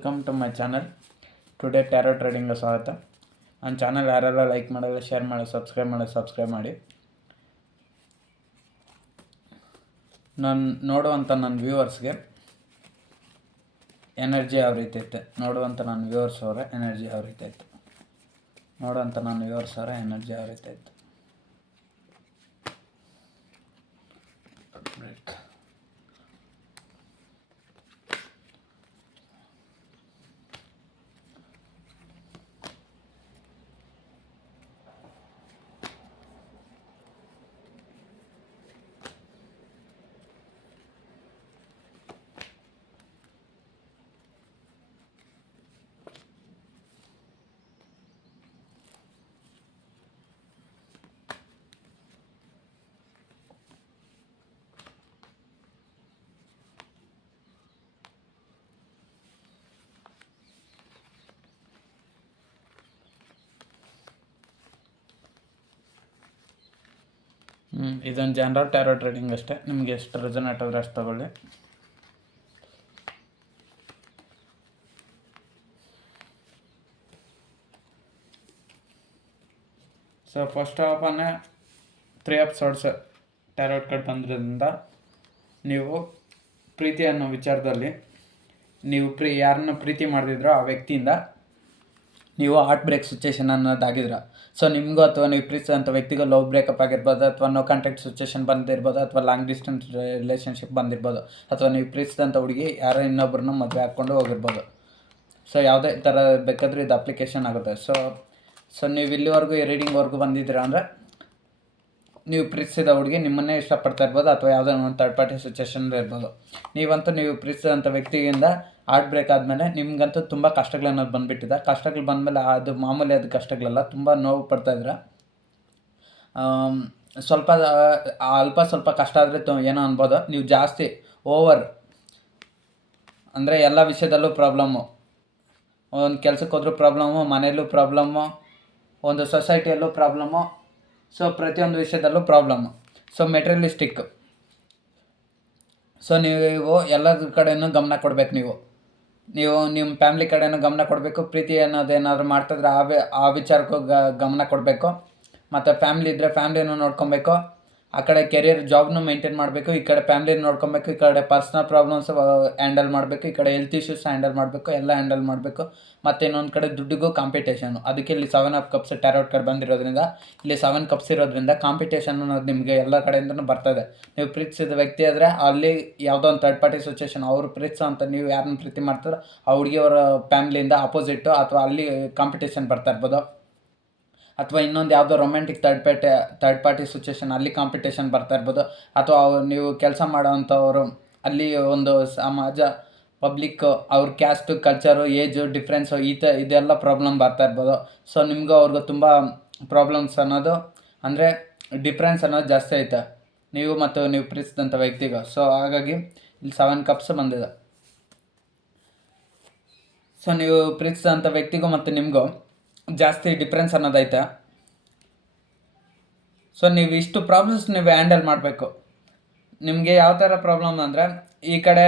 Welcome to my channel. Today tarot ಟ್ರೇಡಿಂಗ್ಗೆ ಸ್ವಾಗತ. ನನ್ನ ಚಾನಲ್ ಯಾರೆಲ್ಲ ಲೈಕ್ ಮಾಡೋಲ್ಲ, ಶೇರ್ ಮಾಡಿ, ಸಬ್ಸ್ಕ್ರೈಬ್ ಮಾಡಿ. ನಾನು ನೋಡುವಂಥ ನನ್ನ ವ್ಯೂವರ್ಸ್ಗೆ ಎನರ್ಜಿ ಯಾವ ರೀತಿ ಐತೆ, ನೋಡುವಂಥ ನನ್ನ ವ್ಯೂವರ್ಸ್ ಅವರ ಎನರ್ಜಿ ಯಾವ ರೀತಿ ಐತೆ, ಎನರ್ಜಿ ಯಾವ ರೀತಿ ಐತೆ. ಇದೊಂದು ಜನರಲ್ ಟ್ಯಾರೋ ಟ್ರೇಡಿಂಗ್ ಅಷ್ಟೇ. ನಿಮಗೆ ಎಷ್ಟು ರೆಸನೇಟ್ ಆದರೆ ಅಷ್ಟು ತಗೊಳ್ಳಿ. So first of all 3 of swords tarot card ಬಂದಿರೋದ್ರಿಂದ ನೀವು ಪ್ರೀತಿ ಅನ್ನೋ ವಿಚಾರದಲ್ಲಿ ನೀವು ಯಾರನ್ನ ಪ್ರೀತಿ ಮಾಡಿದ್ರೋ ಆ ವ್ಯಕ್ತಿಯಿಂದ ನೀವು ಹಾರ್ಟ್ ಬ್ರೇಕ್ ಸಿಚುಯೇಷನ್ ಅನ್ನೋದಾಗಿದ್ರ. ಸೊ ನಿಮಗೂ ಅಥವಾ ನೀವು ಪ್ರೀತಿಸಿದಂಥ ವ್ಯಕ್ತಿಗೂ ಲವ್ ಬ್ರೇಕಪ್ ಆಗಿರ್ಬೋದು, ಅಥವಾ ನೋ ಕಾಂಟ್ಯಾಕ್ಟ್ ಸಿಚುಯೇಷನ್ ಬಂದಿರ್ಬೋದು, ಅಥವಾ ಲಾಂಗ್ ಡಿಸ್ಟೆನ್ಸ್ ರಿಲೇಷನ್ಶಿಪ್ ಬಂದಿರ್ಬೋದು, ಅಥವಾ ನೀವು ಪ್ರೀತಿಸಿದಂಥ ಹುಡುಗಿ ಯಾರೋ ಇನ್ನೊಬ್ಬರನ್ನ ಮದುವೆ ಹಾಕ್ಕೊಂಡು ಹೋಗಿರ್ಬೋದು. ಸೊ ಯಾವುದೇ ಥರ ಬೇಕಾದರೂ ಇದು ಅಪ್ಲಿಕೇಶನ್ ಆಗುತ್ತೆ. ಸೊ ನೀವು ಇಲ್ಲಿವರೆಗೂ ರೀಡಿಂಗ್ವರೆಗೂ ಬಂದಿದ್ದೀರಾ ಅಂದರೆ ನೀವು ಪ್ರೀತಿಸಿದ ಹುಡುಗಿ ನಿಮ್ಮನ್ನೇ ಇಷ್ಟಪಡ್ತಾ ಇರ್ಬೋದು, ಅಥವಾ ಯಾವುದೋ ಒಂದು ಥರ್ಡ್ ಪಾರ್ಟಿ ಸಿಚುಯೇಷನ್ ಇರ್ಬೋದು. ನೀವು ಪ್ರೀತಿಸಿದಂಥ ವ್ಯಕ್ತಿಯಿಂದ ಹಾರ್ಟ್ ಬ್ರೇಕ್ ಆದಮೇಲೆ ನಿಮ್ಗಂತೂ ತುಂಬ ಕಷ್ಟಗಳನ್ನೋದು ಬಂದುಬಿಟ್ಟಿದೆ. ಕಷ್ಟಗಳು ಬಂದಮೇಲೆ ಅದು ಮಾಮೂಲಿ, ಅದು ಕಷ್ಟಗಳೆಲ್ಲ ತುಂಬ ನೋವು ಪಡ್ತಾಯಿದ್ರೆ ಸ್ವಲ್ಪ ಕಷ್ಟ ಆದರೆ ಏನೋ ಅನ್ಬೋದು. ನೀವು ಜಾಸ್ತಿ ಓವರ್ ಅಂದರೆ ಎಲ್ಲ ವಿಷಯದಲ್ಲೂ ಪ್ರಾಬ್ಲಮ್ಮು, ಒಂದು ಕೆಲ್ಸಕ್ಕೆ ಹೋದ್ರೂ ಪ್ರಾಬ್ಲಮ್ಮು, ಮನೆಯಲ್ಲೂ ಪ್ರಾಬ್ಲಮ್ಮು, ಒಂದು ಸೊಸೈಟಿಯಲ್ಲೂ ಪ್ರಾಬ್ಲಮ್ಮು. ಸೊ ಪ್ರತಿಯೊಂದು ವಿಷಯದಲ್ಲೂ ಪ್ರಾಬ್ಲಮ್ಮು. So materialistic. ಸೊ ನೀವು ಎಲ್ಲದ್ರ ಕಡೆಯೂ ಗಮನ ಕೊಡಬೇಕು. ನೀವು ನಿಮ್ಮ ಫ್ಯಾಮ್ಲಿ ಕಡೆಯೂ ಗಮನ ಕೊಡಬೇಕು. ಪ್ರೀತಿ ಅನ್ನೋದೇನಾದರೂ ಮಾಡ್ತಾಯಿದ್ರೆ ಆ ವಿಚಾರಕ್ಕೂ ಗಮನ ಕೊಡಬೇಕು. ಮತ್ತು ಫ್ಯಾಮ್ಲಿ ಇದ್ದರೆ ಫ್ಯಾಮ್ಲಿನೂ ನೋಡ್ಕೊಬೇಕು. ಆ ಕಡೆ ಕೆರಿಯರ್ ಜಾಬ್ನು ಮೇಂಟೈನ್ ಮಾಡಬೇಕು, ಈ ಕಡೆ ಫ್ಯಾಮ್ಲಿನ ನೋಡ್ಕೊಬೇಕು, ಈ ಕಡೆ ಪರ್ಸ್ನಲ್ ಪ್ರಾಬ್ಲಮ್ಸ್ ಹ್ಯಾಂಡಲ್ ಮಾಡಬೇಕು, ಈ ಕಡೆ ಹೆಲ್ತ್ ಇಶ್ಯೂಸ್ ಹ್ಯಾಂಡಲ್ ಮಾಡಬೇಕು, ಎಲ್ಲ ಹ್ಯಾಂಡಲ್ ಮಾಡಬೇಕು. ಮತ್ತು ಇನ್ನೊಂದು ಕಡೆ ದುಡ್ಡಿಗೂ ಕಾಂಪಿಟೇಷನು. ಅದಕ್ಕೆ ಇಲ್ಲಿ 7 ಆಫ್ ಕಪ್ಸ್ ಟ್ಯಾರೋಟ್ ಕಾರ್ಡ್ ಬಂದಿರೋದ್ರಿಂದ, ಇಲ್ಲಿ 7 ಕಪ್ಸ್ ಇರೋದ್ರಿಂದ ಕಾಂಪಿಟೇಷನ್ ಅನ್ನೋದು ನಿಮಗೆ ಎಲ್ಲ ಕಡೆಯಿಂದನೂ ಬರ್ತದೆ. ನೀವು ಪ್ರೀತಿಸಿದ ವ್ಯಕ್ತಿ ಆದರೆ ಅಲ್ಲಿ ಯಾವುದೋ ಒಂದು ಥರ್ಡ್ ಪಾರ್ಟಿ ಸಿಚುಯೇಷನ್, ಅವರು ಪ್ರೀತಿಸೋ ಅಂತ ನೀವು ಯಾರನ್ನ ಪ್ರೀತಿ ಮಾಡ್ತಾರೋ ಆ ಹುಡುಗಿಯವರ ಫ್ಯಾಮ್ಲಿಯಿಂದ ಅಪೋಸಿಟ್ಟು, ಅಥವಾ ಅಲ್ಲಿ ಕಾಂಪಿಟೇಷನ್ ಬರ್ತಾ ಇರ್ಬೋದು. ಅಥವಾ ಇನ್ನೊಂದು ಯಾವುದೋ ರೊಮ್ಯಾಂಟಿಕ್ ಥರ್ಡ್ ಪಾರ್ಟಿ ಸಿಚುಯೇಷನ್, ಅಲ್ಲಿ ಕಾಂಪಿಟೇಷನ್ ಬರ್ತಾ ಇರ್ಬೋದು. ಅಥವಾ ನೀವು ಕೆಲಸ ಮಾಡೋವಂಥವರು ಅಲ್ಲಿ ಒಂದು ಸಮಾಜ, ಪಬ್ಲಿಕ್, ಅವ್ರ ಕ್ಯಾಸ್ಟು, ಕಲ್ಚರು, ಏಜು ಡಿಫ್ರೆನ್ಸು, ಇದೆಲ್ಲ ಪ್ರಾಬ್ಲಮ್ ಬರ್ತಾ ಇರ್ಬೋದು. ಸೊ ನಿಮಗೂ ಅವ್ರಿಗೂ ತುಂಬ ಪ್ರಾಬ್ಲಮ್ಸ್ ಅನ್ನೋದು, ಅಂದರೆ ಡಿಫ್ರೆನ್ಸ್ ಅನ್ನೋದು ಜಾಸ್ತಿ ಐತೆ ನೀವು ಪ್ರೀತಿಸಿದಂಥ ವ್ಯಕ್ತಿಗೂ. ಸೊ ಹಾಗಾಗಿ ಇಲ್ಲಿ 7 ಕಪ್ಸ್ ಬಂದಿದೆ. ಸೊ ನೀವು ಪ್ರೀತಿಸಿದಂಥ ವ್ಯಕ್ತಿಗೂ ಮತ್ತು ನಿಮಗೂ ಜಾಸ್ತಿ ಡಿಫ್ರೆನ್ಸ್ ಅನ್ನೋದೈತೆ. ಸೊ ನೀವು ಇಷ್ಟು ಪ್ರಾಬ್ಲಮ್ಸ್ ನೀವು ಹ್ಯಾಂಡಲ್ ಮಾಡಬೇಕು. ನಿಮಗೆ ಯಾವ ಥರ ಪ್ರಾಬ್ಲಮ್ ಅಂದರೆ, ಈ ಕಡೆ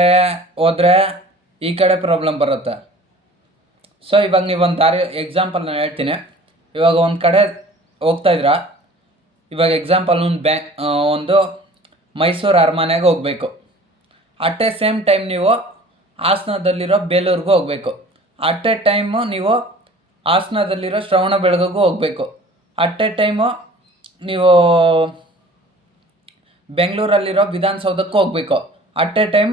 ಹೋದರೆ ಈ ಕಡೆ ಪ್ರಾಬ್ಲಮ್ ಬರುತ್ತೆ. ಸೊ ಇವಾಗ ನೀವು ಒಂದು ಎಕ್ಸಾಂಪಲ್ ನಾನು ಹೇಳ್ತೀನಿ. ಇವಾಗ ಒಂದು ಕಡೆ ಹೋಗ್ತಾಯಿದ್ರ, ಇವಾಗ ಎಕ್ಸಾಂಪಲ್ ಒಂದು ಮೈಸೂರು ಅರಮನೆಗೆ ಹೋಗಬೇಕು. ಅಟ್ ಎ ಸೇಮ್ ಟೈಮ್ ನೀವು ಹಾಸನದಲ್ಲಿರೋ ಬೇಲೂರಿಗೂ ಹೋಗಬೇಕು. ಅಟ್ ಎ ಟೈಮು ನೀವು ಹಾಸನದಲ್ಲಿರೋ ಶ್ರವಣ ಬೆಳಗೊಗೂ ಹೋಗಬೇಕು. ಅಟ್ ಎ ಟೈಮು ನೀವು ಬೆಂಗಳೂರಲ್ಲಿರೋ ವಿಧಾನಸೌಧಕ್ಕೂ ಹೋಗಬೇಕು. ಅಟ್ ಎ ಟೈಮ್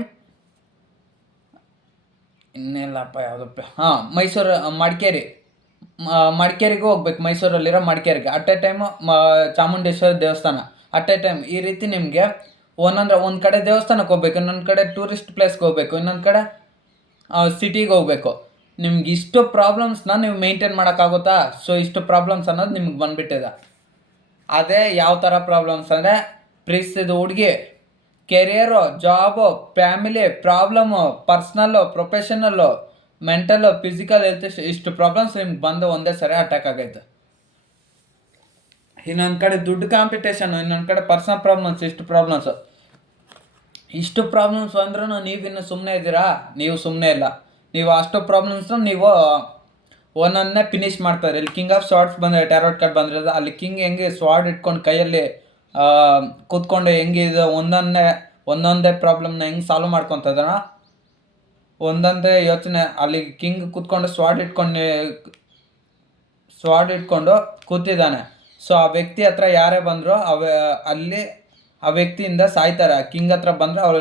ಮೈಸೂರು ಮಡಿಕೇರಿಗೂ ಹೋಗ್ಬೇಕು. ಮೈಸೂರಲ್ಲಿರೋ ಮಡಿಕೇರಿಗೆ ಅಟ್ ಎ ಟೈಮು ಚಾಮುಂಡೇಶ್ವರಿ ದೇವಸ್ಥಾನ ಅಟ್ ಎ ಟೈಮ್. ಈ ರೀತಿ ನಿಮಗೆ ಒಂದು ಕಡೆ ದೇವಸ್ಥಾನಕ್ಕೆ ಹೋಗ್ಬೇಕು, ಇನ್ನೊಂದು ಕಡೆ ಟೂರಿಸ್ಟ್ ಪ್ಲೇಸ್ಗೆ ಹೋಗಬೇಕು, ಇನ್ನೊಂದು ಕಡೆ ಸಿಟಿಗೆ ಹೋಗಬೇಕು. ನಿಮ್ಗೆ ಇಷ್ಟು ಪ್ರಾಬ್ಲಮ್ಸ್ನ ನೀವು ಮೇಂಟೈನ್ ಮಾಡೋಕ್ಕಾಗುತ್ತಾ? ಸೊ ಇಷ್ಟು ಪ್ರಾಬ್ಲಮ್ಸ್ ಅನ್ನೋದು ನಿಮ್ಗೆ ಬಂದುಬಿಟ್ಟಿದೆ. ಅದೇ ಯಾವ ಥರ ಪ್ರಾಬ್ಲಮ್ಸ್ ಅಂದರೆ, ಪ್ರೀತಿಸಿದ ಹುಡುಗಿ, career, job, family problem, personal, professional, mental, physical health, ಇಷ್ಟು ಪ್ರಾಬ್ಲಮ್ಸ್ ನಿಮ್ಗೆ ಬಂದು ಒಂದೇ ಸರಿ ಅಟ್ಯಾಕ್ ಆಗೈತೆ. ಇನ್ನೊಂದು ಕಡೆ ದುಡ್ಡು ಕಾಂಪಿಟೇಷನ್, ಇನ್ನೊಂದು ಕಡೆ ಪರ್ಸನಲ್ ಪ್ರಾಬ್ಲಮ್ಸ್, ಇಷ್ಟು ಪ್ರಾಬ್ಲಮ್ಸ್ ಅಂದ್ರೂ ನೀವಿನ್ನು ಸುಮ್ಮನೆ ಇದ್ದೀರಾ? ನೀವು ಸುಮ್ಮನೆ ಇಲ್ಲ. ನೀವು ಅಷ್ಟು ಪ್ರಾಬ್ಲಮ್ಸ್ನ ನೀವು ಒಂದೊಂದನ್ನೇ ಫಿನಿಷ್ ಮಾಡ್ತಾರೆ. ಇಲ್ಲಿ ಕಿಂಗ್ ಆಫ್ ಸ್ವಾರ್ಡ್ಸ್ ಬಂದರೆ ಟ್ಯಾರೋಟ್ ಕಾರ್ಡ್ ಬಂದಿರೋದು, ಅಲ್ಲಿ ಕಿಂಗ್ ಹೆಂಗೆ ಸ್ವಾರ್ಡ್ ಇಟ್ಕೊಂಡು ಕೈಯಲ್ಲಿ ಕೂತ್ಕೊಂಡು ಹೆಂಗೆ ಇದು ಒಂದೊಂದೇ ಪ್ರಾಬ್ಲಮ್ನ ಹೆಂಗೆ ಸಾಲ್ವ್ ಮಾಡ್ಕೊತ ಇದ್ದಾನ, ಒಂದೊಂದೇ ಯೋಚನೆ. ಅಲ್ಲಿ ಕಿಂಗ್ ಕೂತ್ಕೊಂಡು ಸ್ವಾಡ್ ಇಟ್ಕೊಂಡು ಕೂತಿದ್ದಾನೆ. ಸೊ ಆ ವ್ಯಕ್ತಿ ಹತ್ರ ಯಾರೇ ಬಂದರೂ ಅಲ್ಲಿ ಆ ವ್ಯಕ್ತಿಯಿಂದ ಸಾಯ್ತಾರೆ. ಕಿಂಗ್ ಹತ್ರ ಬಂದರೆ ಅವ್ರು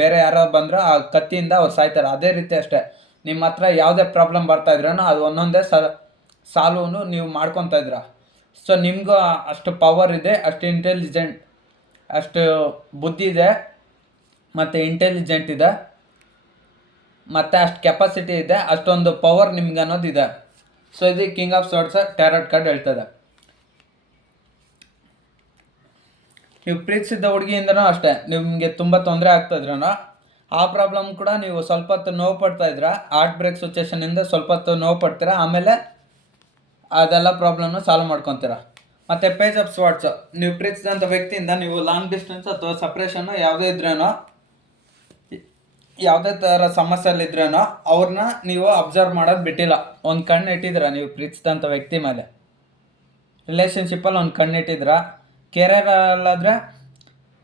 ಬೇರೆ ಯಾರೋ ಬಂದರೂ ಆ ಕತ್ತಿಯಿಂದ ಅವ್ರು ಸಾಯ್ತಾರೆ. ಅದೇ ರೀತಿ ಅಷ್ಟೇ, ನಿಮ್ಮ ಹತ್ರ ಯಾವುದೇ ಪ್ರಾಬ್ಲಮ್ ಬರ್ತಾಯಿದ್ರೂ ಅದು ಒಂದೊಂದೇ ಸಾಲ್ವನ್ನು ನೀವು ಮಾಡ್ಕೊತಾ ಇದ್ದೀರ. ಸೊ ನಿಮಗೂ ಅಷ್ಟು ಪವರ್ ಇದೆ, ಅಷ್ಟು ಇಂಟೆಲಿಜೆಂಟ್, ಅಷ್ಟು ಬುದ್ಧಿ ಇದೆ, ಮತ್ತು ಇಂಟೆಲಿಜೆಂಟ್ ಇದೆ, ಮತ್ತು ಅಷ್ಟು ಕೆಪಾಸಿಟಿ ಇದೆ, ಅಷ್ಟೊಂದು ಪವರ್ ನಿಮ್ಗೆ ಅನ್ನೋದಿದೆ. ಸೊ ಇದು ಕಿಂಗ್ ಆಫ್ ಸ್ವಾರ್ಡ್ಸ್ ಟ್ಯಾರೋಟ್ ಕಾರ್ಡ್ ಹೇಳ್ತದೆ. ನೀವು ಪ್ರೀತಿಸಿದ್ದ ಹುಡುಗಿಯಿಂದನೂ ಅಷ್ಟೇ ನಿಮಗೆ ತುಂಬ ತೊಂದರೆ ಆಗ್ತಾಯಿದ್ರೂ ಆ ಪ್ರಾಬ್ಲಮ್ ಕೂಡ ನೀವು ಸ್ವಲ್ಪ ಹೊತ್ತು ನೋವು ಪಡ್ತಾ ಇದ್ದೀರಾ, ಹಾರ್ಟ್ ಬ್ರೇಕ್ ಸಿಚುವೇಷನಿಂದ ಸ್ವಲ್ಪ ಹೊತ್ತು ನೋವು ಪಡ್ತೀರಾ, ಆಮೇಲೆ ಅದೆಲ್ಲ ಪ್ರಾಬ್ಲಮ್ನ ಸಾಲ್ವ್ ಮಾಡ್ಕೊತೀರ. ಮತ್ತು ಪೇಜ್ ಆಫ್ ಸ್ವಾರ್ಡ್ಸ್, ನೀವು ಪ್ರೀತಿಸಿದಂಥ ವ್ಯಕ್ತಿಯಿಂದ ನೀವು ಲಾಂಗ್ ಡಿಸ್ಟೆನ್ಸ್ ಅಥವಾ ಸಪ್ರೇಷನ್ನು ಯಾವುದೇ ಇದ್ರೇನೋ, ಯಾವುದೇ ಥರ ಸಮಸ್ಯೆಯಲ್ಲಿದ್ರೇನೋ ಅವ್ರನ್ನ ನೀವು ಅಬ್ಸರ್ವ್ ಮಾಡೋದು ಬಿಟ್ಟಿಲ್ಲ. ಒಂದು ಕಣ್ಣು ಇಟ್ಟಿದ್ದೀರ ನೀವು ಪ್ರೀತಿಸಿದಂಥ ವ್ಯಕ್ತಿ ಮೇಲೆ. ರಿಲೇಷನ್ಶಿಪ್ಪಲ್ಲಿ ಒಂದು ಕಣ್ಣು ಇಟ್ಟಿದ್ದೀರ. ಕೆರಿಯರಲ್ಲಾದರೆ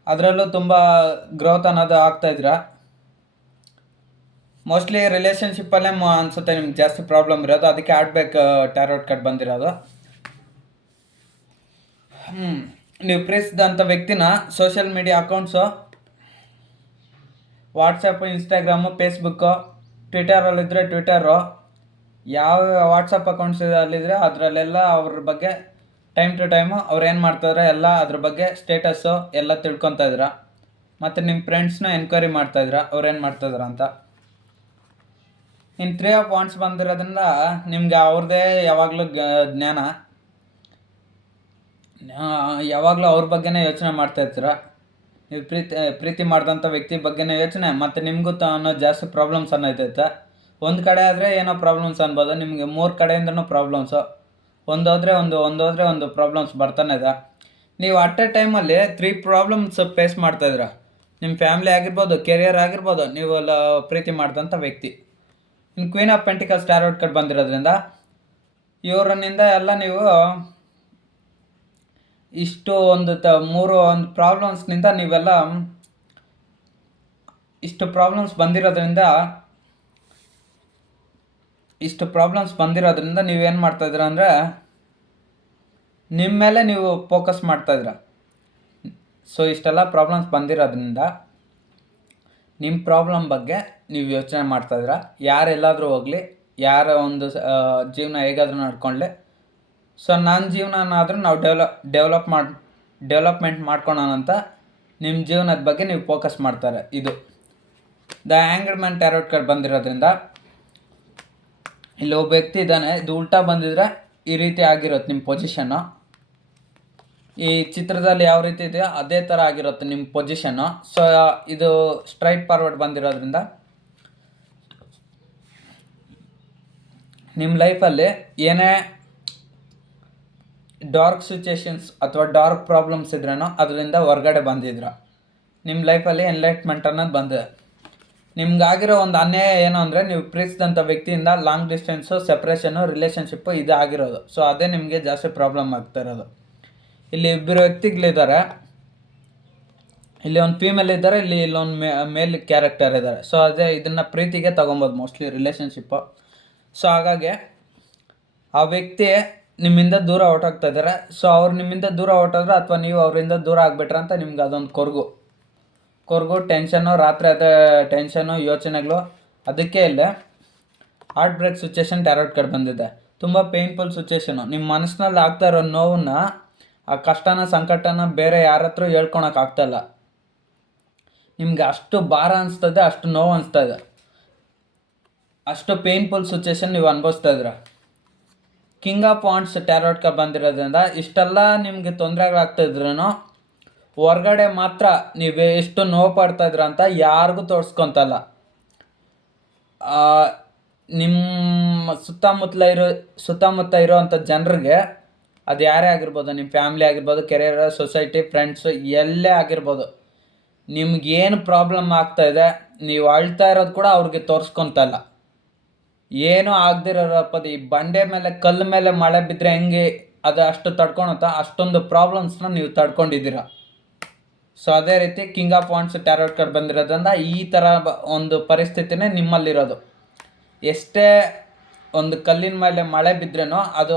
ಅದರಲ್ಲೂ ತುಂಬ ಗ್ರೋತ್ ಅನ್ನೋದು ಆಗ್ತಾಯಿದ್ದೀರ. ಮೋಸ್ಟ್ಲಿ ರಿಲೇಷನ್ಶಿಪ್ಪಲ್ಲೇ ಅನಿಸುತ್ತೆ ನಿಮ್ಗೆ ಜಾಸ್ತಿ ಪ್ರಾಬ್ಲಮ್ ಇರೋದು, ಅದಕ್ಕೆ ಆಡ್ಬೇಕು ಟ್ಯಾರೋಟ್ ಕಾರ್ಡ್ ಬಂದಿರೋದು. ನೀವು ಪ್ರೀತಿಸಿದಂಥ ವ್ಯಕ್ತಿನ social media accounts, WhatsApp, Instagram, Facebook, ಟ್ವಿಟರಲ್ಲಿದ್ದರೆ ಟ್ವಿಟರು, ಯಾವ ವಾಟ್ಸಪ್ ಅಕೌಂಟ್ಸ್ ಅಲ್ಲಿದ್ದರೆ ಅದರಲ್ಲೆಲ್ಲ ಅವ್ರ ಬಗ್ಗೆ ಟೈಮ್ ಟು ಟೈಮು ಅವ್ರು ಏನು ಮಾಡ್ತಾಯಿದ್ರೆ ಎಲ್ಲ ಅದ್ರ ಬಗ್ಗೆ ಸ್ಟೇಟಸ್ಸು ಎಲ್ಲ ತಿಳ್ಕೊತಾ ಇದ್ದೀರ. ಮತ್ತು ನಿಮ್ಮ ಫ್ರೆಂಡ್ಸ್ನ ಎನ್ಕ್ವೈರಿ ಮಾಡ್ತಾಯಿದ್ದೀರ ಅವ್ರೇನು ಮಾಡ್ತಾಯಿದ್ರ ಅಂತ. ಇನ್ನು 3 ಆಫ್ ವಾಂಡ್ಸ್ ಬಂದಿರೋದ್ರಿಂದ ನಿಮ್ಗೆ ಅವ್ರದ್ದೇ ಯಾವಾಗಲೂ ಜ್ಞಾನ, ಯಾವಾಗಲೂ ಅವ್ರ ಬಗ್ಗೆನೇ ಯೋಚನೆ ಮಾಡ್ತಾಯಿರ್ತೀರ. ನೀವು ಪ್ರೀತಿ ಮಾಡಿದಂಥ ವ್ಯಕ್ತಿ ಬಗ್ಗೆನೇ ಯೋಚನೆ, ಮತ್ತು ನಿಮಗೂ ಅನ್ನೋ ಜಾಸ್ತಿ ಪ್ರಾಬ್ಲಮ್ಸ್ ಅನ್ನೋತೈತೆ. ಒಂದು ಕಡೆ ಆದರೆ ಏನೋ ಪ್ರಾಬ್ಲಮ್ಸ್ ಅನ್ಬೋದು, ನಿಮಗೆ 3 ಕಡೆಯಿಂದನೂ ಪ್ರಾಬ್ಲಮ್ಸು. ಒಂದೋದ್ರೆ ಒಂದು ಪ್ರಾಬ್ಲಮ್ಸ್ ಬರ್ತಾನೆ ಇದೆ. ನೀವು ಅಟ್ ಎ ಟೈಮಲ್ಲಿ 3 ಪ್ರಾಬ್ಲಮ್ಸ್ ಫೇಸ್ ಮಾಡ್ತಾಯಿದ್ದೀರ. ನಿಮ್ಮ ಫ್ಯಾಮಿಲಿ ಆಗಿರ್ಬೋದು, ಕೆರಿಯರ್ ಆಗಿರ್ಬೋದು, ನೀವು ಪ್ರೀತಿ ಮಾಡಿದಂಥ ವ್ಯಕ್ತಿ. ಇನ್ನು queen of pentacles tarot card ಬಂದಿರೋದ್ರಿಂದ ಇವರನ್ನಿಂದ ಎಲ್ಲ ನೀವು ಇಷ್ಟು ಒಂದು ಪ್ರಾಬ್ಲಮ್ಸ್ನಿಂದ ನೀವೆಲ್ಲ ಇಷ್ಟು ಪ್ರಾಬ್ಲಮ್ಸ್ ಬಂದಿರೋದ್ರಿಂದ ನೀವೇನು ಮಾಡ್ತಾಯಿದ್ದೀರ ಅಂದರೆ ನಿಮ್ಮ ಮೇಲೆ ನೀವು ಫೋಕಸ್ ಮಾಡ್ತಾಯಿದ್ದೀರ. ಸೊ ಇಷ್ಟೆಲ್ಲ ಪ್ರಾಬ್ಲಮ್ಸ್ ಬಂದಿರೋದ್ರಿಂದ ನಿಮ್ಮ ಪ್ರಾಬ್ಲಮ್ ಬಗ್ಗೆ ನೀವು ಯೋಚನೆ ಮಾಡ್ತಾಯಿದ್ದೀರ. ಯಾರೆಲ್ಲಾದರೂ ಹೋಗಲಿ, ಯಾರ ಒಂದು ಜೀವನ ಹೇಗಾದರೂ ನಡ್ಕೊಳ್ಳಿ, ಸೊ ನನ್ನ ಜೀವನನಾದರೂ ನಾವು ಡೆವಲಪ್ಮೆಂಟ್ ಮಾಡ್ಕೊಳೋಣ ಅಂತ ನಿಮ್ಮ ಜೀವನದ ಬಗ್ಗೆ ನೀವು ಫೋಕಸ್ ಮಾಡ್ತಾರೆ. ಇದು the hanged man tarot card ಬಂದಿರೋದ್ರಿಂದ ಇಲ್ಲಿ ಒಬ್ಬ ವ್ಯಕ್ತಿ ಇದ್ದಾನೆ. ಇದು ಉಲ್ಟಾ ಬಂದಿದ್ರೆ ಈ ರೀತಿ ಆಗಿರುತ್ತೆ ನಿಮ್ಮ ಪೊಸಿಷನ್ನು. ಈ ಚಿತ್ರದಲ್ಲಿ ಯಾವ ರೀತಿ ಇದೆಯೋ ಅದೇ ಥರ ಆಗಿರುತ್ತೆ ನಿಮ್ಮ ಪೊಸಿಷನ್ನು. ಸೊ ಇದು ಸ್ಟ್ರೈಟ್ ಫಾರ್ವರ್ಡ್ ಬಂದಿರೋದ್ರಿಂದ ನಿಮ್ಮ ಲೈಫಲ್ಲಿ ಏನೇ ಡಾರ್ಕ್ ಸಿಚುಯೇಷನ್ಸ್ ಅಥವಾ ಡಾರ್ಕ್ ಪ್ರಾಬ್ಲಮ್ಸ್ ಇದ್ರೇನೋ ಅದರಿಂದ ಹೊರಗಡೆ ಬಂದಿದ್ರ. ನಿಮ್ಮ ಲೈಫಲ್ಲಿ ಎನ್ಲೈಟ್ಮೆಂಟ್ ಅನ್ನೋದು ಬಂದಿದೆ. ನಿಮ್ಗಾಗಿರೋ ಒಂದು ಅನ್ಯಾಯ ಏನು ಅಂದರೆ ನೀವು ಪ್ರೀತಿಸಿದಂಥ ವ್ಯಕ್ತಿಯಿಂದ ಲಾಂಗ್ ಡಿಸ್ಟೆನ್ಸು, ಸೆಪ್ರೇಷನ್ನು, ರಿಲೇಷನ್ಶಿಪ್ಪು ಇದು ಆಗಿರೋದು. ಸೊ ಅದೇ ನಿಮಗೆ ಜಾಸ್ತಿ ಪ್ರಾಬ್ಲಮ್ ಆಗ್ತಾ ಇರೋದು. ಇಲ್ಲಿ ಇಬ್ಬರು ವ್ಯಕ್ತಿಗಳಿದ್ದಾರೆ, ಇಲ್ಲಿ ಒಂದು ಫೀಮೇಲ್ ಇದ್ದಾರೆ, ಇಲ್ಲೊಂದು ಮೇಲ್ ಕ್ಯಾರೆಕ್ಟರ್ ಇದ್ದಾರೆ. ಸೊ ಅದೇ ಇದನ್ನು ಪ್ರೀತಿಗೆ ತೊಗೊಬೋದು ಮೋಸ್ಟ್ಲಿ ರಿಲೇಷನ್ಶಿಪ್ಪು. ಸೊ ಹಾಗಾಗಿ ಆ ವ್ಯಕ್ತಿ ನಿಮ್ಮಿಂದ ದೂರ ಹೊರಟೋಗ್ತಾ ಇದ್ದಾರೆ. ಸೊ ಅವ್ರು ನಿಮ್ಮಿಂದ ದೂರ ಹೊರಟೋದ್ರೆ ಅಥವಾ ನೀವು ಅವರಿಂದ ದೂರ ಆಗಿಬಿಟ್ರೆ ಅಂತ ನಿಮ್ಗೆ ಅದೊಂದು ಕೊರಗು ಟೆನ್ಷನ್ನು, ರಾತ್ರಿ ಅದೇ ಟೆನ್ಷನ್ನು, ಯೋಚನೆಗಳು. ಅದಕ್ಕೆ ಇಲ್ಲೇ heartbreak situation tarot card ಬಂದಿದೆ. ತುಂಬ ಪೇಯ್ನ್ಫುಲ್ ಸಿಚುಯೇಷನು. ನಿಮ್ಮ ಮನಸ್ಸಿನಲ್ಲಿ ಆಗ್ತಾ ಇರೋ ನೋವನ್ನ, ಆ ಕಷ್ಟನ, ಸಂಕಟನ ಬೇರೆ ಯಾರ ಹತ್ರ ಹೇಳ್ಕೊಳಕ್ಕೆ ಆಗ್ತಾಯಿಲ್ಲ. ನಿಮ್ಗೆ ಅಷ್ಟು ಭಾರ ಅನಿಸ್ತದೆ, ಅಷ್ಟು ನೋವು ಅನಿಸ್ತಾ ಇದೆ, ಅಷ್ಟು ಪೇಯ್ನ್ಫುಲ್ ಸಿಚುಯೇಷನ್ ನೀವು ಅನುಭವಿಸ್ತಾ ಇದ್ದೀರ. King of wands tarot card ಬಂದಿರೋದ್ರಿಂದ ಇಷ್ಟೆಲ್ಲ ನಿಮಗೆ ತೊಂದರೆಗಳಾಗ್ತಾಯಿದ್ರೂ ಹೊರ್ಗಡೆ ಮಾತ್ರ ನೀವು ಎಷ್ಟು ನೋವು ಪಡ್ತಾಯಿದ್ರ ಅಂತ ಯಾರಿಗೂ ತೋರಿಸ್ಕೊತಲ್ಲ. ನಿಮ್ಮ ಸುತ್ತಮುತ್ತ ಇರೋವಂಥ ಜನರಿಗೆ, ಅದು ಯಾರೇ ಆಗಿರ್ಬೋದು, ನಿಮ್ಮ ಫ್ಯಾಮ್ಲಿ ಆಗಿರ್ಬೋದು, ಕೆರಿಯರ್, ಸೊಸೈಟಿ, ಫ್ರೆಂಡ್ಸು, ಎಲ್ಲೇ ಆಗಿರ್ಬೋದು, ನಿಮ್ಗೇನು ಪ್ರಾಬ್ಲಮ್ ಆಗ್ತಾಯಿದೆ ನೀವು ಅಳ್ತಾ ಇರೋದು ಕೂಡ ಅವ್ರಿಗೆ ತೋರಿಸ್ಕೊತಲ್ಲ. ಏನೂ ಆಗದಿರೋರಪ್ಪ ಈ ಬಂಡೆ ಮೇಲೆ ಕಲ್ಲು ಮೇಲೆ ಮಳೆ ಬಿದ್ದರೆ ಹೆಂಗೆ ಅದು ಅಷ್ಟು ತಡ್ಕೊಳುತ್ತಾ ಅಷ್ಟೊಂದು ಪ್ರಾಬ್ಲಮ್ಸ್ನ ನೀವು ತಡ್ಕೊಂಡಿದ್ದೀರ. ಸೊ ಅದೇ ರೀತಿ king of wands tarot card ಬಂದಿರೋದ್ರಿಂದ ಈ ಥರ ಒಂದು ಪರಿಸ್ಥಿತಿನೇ ನಿಮ್ಮಲ್ಲಿರೋದು. ಎಷ್ಟೇ ಒಂದು ಕಲ್ಲಿನ ಮೇಲೆ ಮಳೆ ಬಿದ್ರೂ ಅದು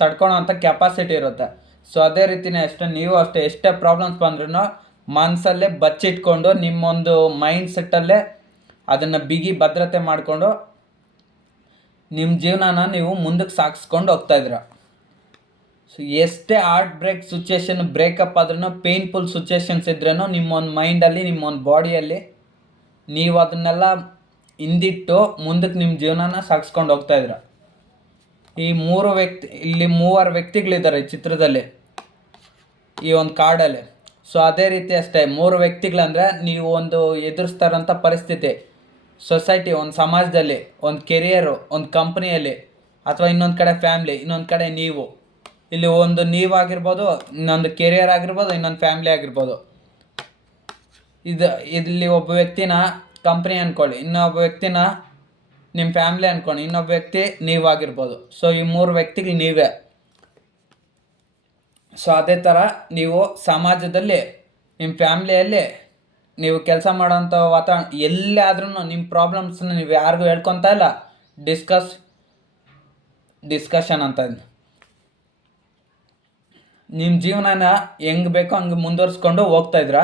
ತಡ್ಕೊಳೋ ಅಂಥ ಕೆಪಾಸಿಟಿ ಇರುತ್ತೆ. ಸೊ ಅದೇ ರೀತಿಯೇ ಅಷ್ಟೇ ನೀವು ಅಷ್ಟೇ ಎಷ್ಟೇ ಪ್ರಾಬ್ಲಮ್ಸ್ ಬಂದ್ರೂ ಮನಸ್ಸಲ್ಲೇ ಬಚ್ಚಿಟ್ಕೊಂಡು ನಿಮ್ಮೊಂದು ಮೈಂಡ್ ಸೆಟ್ಟಲ್ಲೇ ಅದನ್ನು ಬಿಗಿ ಭದ್ರತೆ ಮಾಡಿಕೊಂಡು ನಿಮ್ಮ ಜೀವನನ ನೀವು ಮುಂದಕ್ಕೆ ಸಾಗಿಸ್ಕೊಂಡು ಹೋಗ್ತಾಯಿದ್ದೀರ. ಸೊ ಎಷ್ಟೇ ಹಾರ್ಟ್ ಬ್ರೇಕ್ ಸಿಚುವೇಶನ್ ಬ್ರೇಕಪ್ ಆದ್ರೂ ಪೇನ್ಫುಲ್ ಸಿಚುವೇಶನ್ಸ್ ಇದ್ರೂ ನಿಮ್ಮೊಂದು ಮೈಂಡಲ್ಲಿ ನಿಮ್ಮೊಂದು ಬಾಡಿಯಲ್ಲಿ ನೀವು ಅದನ್ನೆಲ್ಲ ಹಿಂದಿಟ್ಟು ಮುಂದಕ್ಕೆ ನಿಮ್ಮ ಜೀವನನ ಸಾಗಿಸ್ಕೊಂಡು ಹೋಗ್ತಾಯಿದ್ದೀರ. ಈ ಮೂವರು ವ್ಯಕ್ತಿಗಳಿದ್ದಾರೆ ಈ ಚಿತ್ರದಲ್ಲಿ, ಈ ಒಂದು ಕಾರ್ಡಲ್ಲಿ. ಸೊ ಅದೇ ರೀತಿ ಅಷ್ಟೇ 3 ವ್ಯಕ್ತಿಗಳಂದರೆ ನೀವು ಒಂದು ಎದುರಿಸ್ತಾರಂಥ ಪರಿಸ್ಥಿತಿ, ಸೊಸೈಟಿ, ಒಂದು ಸಮಾಜದಲ್ಲಿ, ಒಂದು ಕೆರಿಯರು, ಒಂದು ಕಂಪ್ನಿಯಲ್ಲಿ, ಅಥವಾ ಇನ್ನೊಂದು ಕಡೆ ಫ್ಯಾಮ್ಲಿ, ಇನ್ನೊಂದು ಕಡೆ ನೀವು. ಇಲ್ಲಿ ಒಂದು ನೀವಾಗಿರ್ಬೋದು, ಇನ್ನೊಂದು ಕೆರಿಯರ್ ಆಗಿರ್ಬೋದು, ಇನ್ನೊಂದು ಫ್ಯಾಮ್ಲಿ ಆಗಿರ್ಬೋದು. ಇಲ್ಲಿ ಒಬ್ಬ ವ್ಯಕ್ತಿನ ಕಂಪ್ನಿ ಅಂದ್ಕೊಳ್ಳಿ, ಇನ್ನೊಬ್ಬ ವ್ಯಕ್ತಿನ ನಿಮ್ಮ ಫ್ಯಾಮ್ಲಿ ಅಂದ್ಕೊಂಡು, ಇನ್ನೊಬ್ಬ ವ್ಯಕ್ತಿ ನೀವಾಗಿರ್ಬೋದು. ಸೊ ಈ 3 ವ್ಯಕ್ತಿಗಳು ನೀವೇ. ಸೊ ಅದೇ ಥರ ನೀವು ಸಮಾಜದಲ್ಲಿ, ನಿಮ್ಮ ಫ್ಯಾಮ್ಲಿಯಲ್ಲಿ, ನೀವು ಕೆಲಸ ಮಾಡೋಂಥ ವಾತಾವರಣ ಎಲ್ಲಾದ್ರೂ ನಿಮ್ಮ ಪ್ರಾಬ್ಲಮ್ಸ್ನ ನೀವು ಯಾರಿಗೂ ಹೇಳ್ಕೊತಾ ಇಲ್ಲ. ಡಿಸ್ಕಷನ್ ಅಂತ ನಿಮ್ಮ ಜೀವನನ ಹೆಂಗೆ ಬೇಕೋ ಹಂಗೆ ಮುಂದುವರ್ಸ್ಕೊಂಡು ಹೋಗ್ತಾಯಿದ್ರ.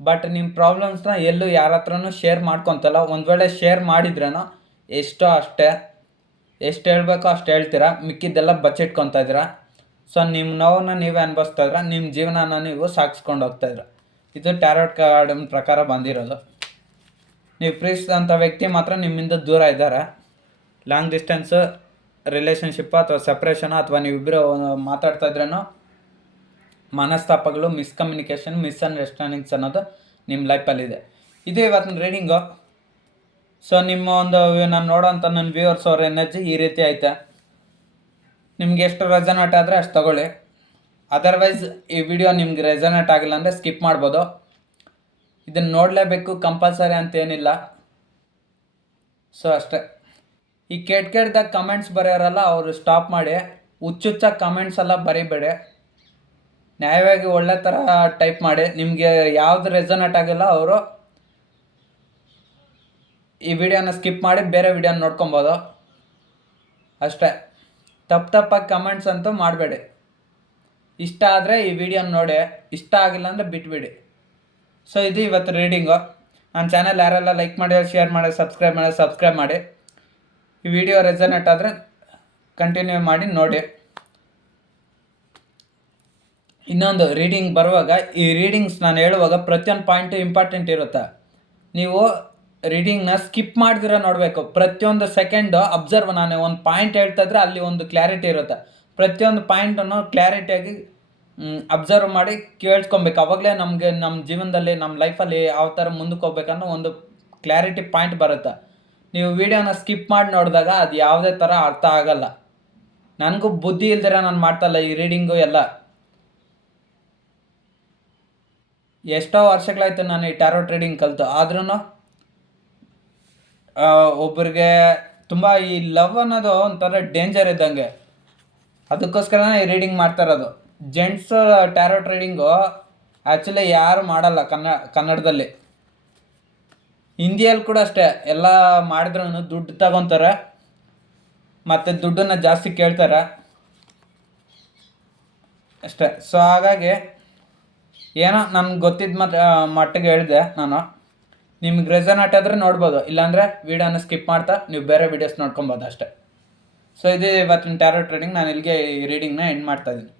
ಬಟ್ ನಿಮ್ಮ ಪ್ರಾಬ್ಲಮ್ಸ್ನ ಎಲ್ಲೂ ಯಾರ ಹತ್ರನೂ ಶೇರ್ ಮಾಡ್ಕೊತಲ್ಲ. ಒಂದು ವೇಳೆ ಶೇರ್ ಮಾಡಿದ್ರೇನೋ ಎಷ್ಟೋ ಅಷ್ಟೇ, ಎಷ್ಟು ಹೇಳಬೇಕೋ ಅಷ್ಟು ಹೇಳ್ತೀರಾ, ಮಿಕ್ಕಿದ್ದೆಲ್ಲ ಬಚ್ಚಿಟ್ಕೊತಾ ಇದ್ದೀರ. ಸೊ ನಿಮ್ಮ ನೋವನ್ನ ನೀವೇ ಅನುಭವಿಸ್ತಾಯಿದ್ರ, ನಿಮ್ಮ ಜೀವನನ ನೀವು ಸಾಗಿಸ್ಕೊಂಡು ಹೋಗ್ತಾಯಿದ್ರ. ಇದು ಟ್ಯಾರೋಟ್ ಕಾರ್ಡಿನ ಪ್ರಕಾರ ಬಂದಿರೋದು. ನೀವು ಪ್ರೀತಿಸಿದಂಥ ವ್ಯಕ್ತಿ ಮಾತ್ರ ನಿಮ್ಮಿಂದ ದೂರ ಇದ್ದಾರೆ. ಲಾಂಗ್ ಡಿಸ್ಟೆನ್ಸು ರಿಲೇಷನ್ಶಿಪ್ ಅಥವಾ ಸಪ್ರೇಷನು, ಅಥವಾ ನೀವಿಬ್ಬರು ಮಾತಾಡ್ತಾ ಇದ್ರೇನೋ ಮನಸ್ತಾಪಗಳು, ಮಿಸ್ಕಮ್ಯುನಿಕೇಷನ್, ಮಿಸ್ಅಂಡರ್ಸ್ಟ್ಯಾಂಡಿಂಗ್ಸ್ ಅನ್ನೋದು ನಿಮ್ಮ ಲೈಫಲ್ಲಿದೆ. ಇದು ಇವತ್ತಿನ ರೀಡಿಂಗು. ಸೊ ನಿಮ್ಮ ಒಂದು ನಾನು ನೋಡೋಂಥ ನನ್ನ ವ್ಯೂವರ್ಸ್ ಅವ್ರ ಎನರ್ಜಿ ಈ ರೀತಿ ಐತೆ. ನಿಮ್ಗೆ ಎಷ್ಟು ರೆಸನೇಟ್ ಆದರೆ ಅಷ್ಟು ತಗೊಳ್ಳಿ. ಅದರ್ವೈಸ್ ಈ ವಿಡಿಯೋ ನಿಮ್ಗೆ ರೆಸನೇಟ್ ಆಗಿಲ್ಲ ಅಂದರೆ ಸ್ಕಿಪ್ ಮಾಡ್ಬೋದು. ಇದನ್ನು ನೋಡಲೇಬೇಕು ಕಂಪಲ್ಸರಿ ಅಂತೇನಿಲ್ಲ. ಸೊ ಅಷ್ಟೇ. ಈ ಕೆಟ್ಟದಾಗ ಕಮೆಂಟ್ಸ್ ಬರೆಯೋರಲ್ಲ ಅವರು ಸ್ಟಾಪ್ ಮಾಡಿ. ಹುಚ್ಚುಚ್ಚಾಗಿ ಕಮೆಂಟ್ಸ್ ಎಲ್ಲ ಬರೀಬೇಡಿ. ನ್ಯಾಯವಾಗಿ ಒಳ್ಳೆ ಥರ ಟೈಪ್ ಮಾಡಿ. ನಿಮಗೆ ಯಾವುದು ರೆಸನೇಟ್ ಆಗಿಲ್ಲ ಅವರು ಈ ವಿಡಿಯೋನ ಸ್ಕಿಪ್ ಮಾಡಿ ಬೇರೆ ವಿಡಿಯೋನ ನೋಡ್ಕೊಬೋದು ಅಷ್ಟೇ. ತಪ್ಪಾಗಿ ಕಮೆಂಟ್ಸ್ ಅಂತೂ ಮಾಡಬೇಡಿ. ಇಷ್ಟ ಆದರೆ ಈ ವಿಡಿಯೋನ ನೋಡಿ, ಇಷ್ಟ ಆಗಿಲ್ಲ ಅಂದರೆ ಬಿಟ್ಬಿಡಿ. ಸೊ ಇದು ಇವತ್ತು ರೀಡಿಂಗು. ನನ್ನ ಚಾನಲ್ ಯಾರೆಲ್ಲ ಲೈಕ್ ಮಾಡಿ, ಶೇರ್ ಮಾಡಿ, ಸಬ್ಸ್ಕ್ರೈಬ್ ಮಾಡಿ. ಈ ವಿಡಿಯೋ ರೆಸನೇಟ್ ಆದರೆ ಕಂಟಿನ್ಯೂ ಮಾಡಿ ನೋಡಿ. ಇನ್ನೊಂದು ರೀಡಿಂಗ್ ಬರುವಾಗ ಈ ರೀಡಿಂಗ್ಸ್ ನಾನು ಹೇಳುವಾಗ ಪ್ರತಿಯೊಂದು ಪಾಯಿಂಟು ಇಂಪಾರ್ಟೆಂಟ್ ಇರುತ್ತೆ. ನೀವು ರೀಡಿಂಗ್ನ ಸ್ಕಿಪ್ ಮಾಡ್ದಿರ ನೋಡಬೇಕು. ಪ್ರತಿಯೊಂದು ಸೆಕೆಂಡು ಅಬ್ಸರ್ವ್. ನಾನು ಒಂದು ಪಾಯಿಂಟ್ ಹೇಳ್ತಾಯಿದ್ರೆ ಅಲ್ಲಿ ಒಂದು ಕ್ಲಾರಿಟಿ ಇರುತ್ತೆ. ಪ್ರತಿಯೊಂದು ಪಾಯಿಂಟನ್ನು ಕ್ಲಾರಿಟಿಯಾಗಿ ಅಬ್ಸರ್ವ್ ಮಾಡಿ ಕೇಳಿಸ್ಕೊಬೇಕು. ಅವಾಗಲೇ ನಮಗೆ ನಮ್ಮ ಜೀವನದಲ್ಲಿ, ನಮ್ಮ ಲೈಫಲ್ಲಿ ಯಾವ ಥರ ಮುಂದಕ್ಕೆ ಹೋಗ್ಬೇಕನ್ನೋ ಒಂದು ಕ್ಲಾರಿಟಿ ಪಾಯಿಂಟ್ ಬರುತ್ತೆ. ನೀವು ವಿಡಿಯೋನ ಸ್ಕಿಪ್ ಮಾಡಿ ನೋಡಿದಾಗ ಅದು ಯಾವುದೇ ಥರ ಅರ್ಥ ಆಗಲ್ಲ. ನನಗೂ ಬುದ್ಧಿ ಇಲ್ದಿರ ನಾನು ಮಾಡ್ತಾಯಿಲ್ಲ ಈ ರೀಡಿಂಗು ಎಲ್ಲ. ಎಷ್ಟೋ ವರ್ಷಗಳಾಯ್ತು ನಾನು ಈ ಟ್ಯಾರೋಟ್ ರೀಡಿಂಗ್ ಕಲಿತು. ಆದ್ರೂ ಒಬ್ಬರಿಗೆ ತುಂಬ ಈ ಲವ್ ಅನ್ನೋದು ಒಂಥರ ಡೇಂಜರ್ ಇದ್ದಂಗೆ. ಅದಕ್ಕೋಸ್ಕರನೇ ಈ ರೀಡಿಂಗ್ ಮಾಡ್ತಾ ಇರೋದು. ಜೆಂಟ್ಸ್ ಟ್ಯಾರೋಟ್ ರೀಡಿಂಗು ಆ್ಯಕ್ಚುಲಿ ಯಾರು ಮಾಡಲ್ಲ ಕನ್ನಡದಲ್ಲಿ. ಹಿಂದಿಯಲ್ಲಿ ಕೂಡ ಅಷ್ಟೇ. ಎಲ್ಲ ಮಾಡಿದ್ರೂ ದುಡ್ಡು ತಗೊತಾರೆ ಮತ್ತು ದುಡ್ಡನ್ನು ಜಾಸ್ತಿ ಕೇಳ್ತಾರೆ ಅಷ್ಟೇ. ಸೊ ಹಾಗಾಗಿ ಏನೋ ನನಗೆ ಗೊತ್ತಿದ್ದ ಮಟ್ಟಿಗೆ ಹೇಳಿದೆ ನಾನು. ನಿಮ್ಗೆ ರೆಸನೇಟ್ ಆದರೆ ನೋಡ್ಬೋದು, ಇಲ್ಲಾಂದರೆ ವೀಡಿಯೋನ ಸ್ಕಿಪ್ ಮಾಡ್ತಾ ನೀವು ಬೇರೆ ವೀಡಿಯೋಸ್ ನೋಡ್ಕೊಬೋದು ಅಷ್ಟೇ. ಸೊ ಇದು ಇವತ್ತಿನ ಟ್ಯಾರೋಟ್ ರೀಡಿಂಗ್. ನಾನು ಇಲ್ಲಿಗೆ ಈ ರೀಡಿಂಗ್ನ ಎಂಡ್ ಮಾಡ್ತಾಯಿದ್ದೀನಿ.